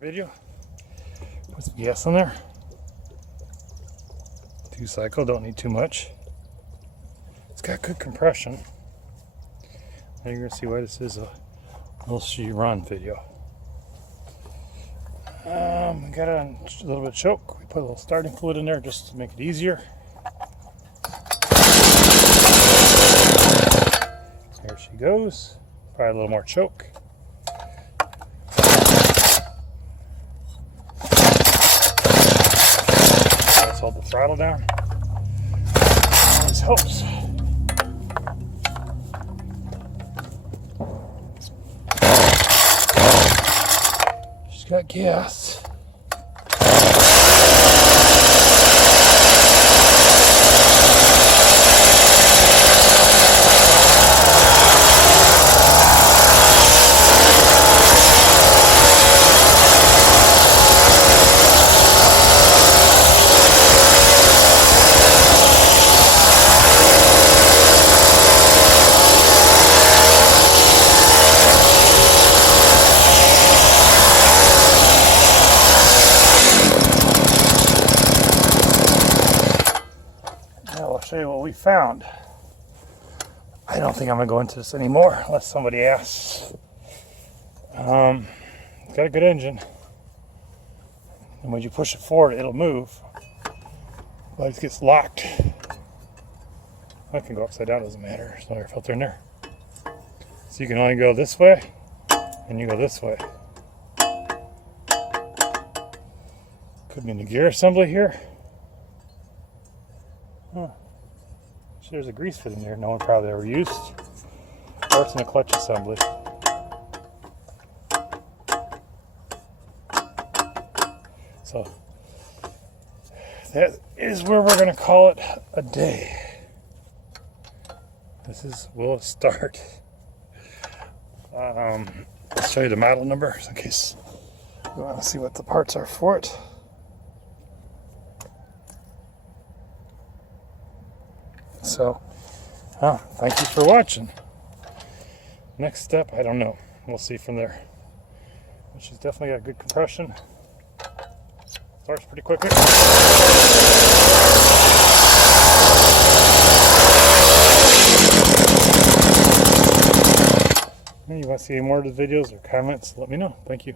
Video. Put some gas in there. 2-cycle, don't need too much. It's got good compression. Now you're gonna see why this is a little she-run video. We got a little bit of choke. We put a little starting fluid in there just to make it easier. There she goes. Probably a little more choke. Let's hold the throttle down. This helps. She's got gas. I'll show you what we found. I don't think I'm going to go into this anymore unless somebody asks. It's got a good engine. And when you push it forward, it'll move. But it gets locked. I can go upside down, doesn't matter. There's no air filter in there. So you can only go this way, and you go this way. Could be in the gear assembly here. Huh. There's a grease fit in there no one probably ever used. Or it's in a clutch assembly. So that is where we're going to call it a day. This is will start. I'll show you the model number in case you want to see what the parts are for it. So, thank you for watching. Next step, I don't know. We'll see from there. But she's definitely got good compression. Starts pretty quickly. You want to see any more of the videos or comments, let me know. Thank you.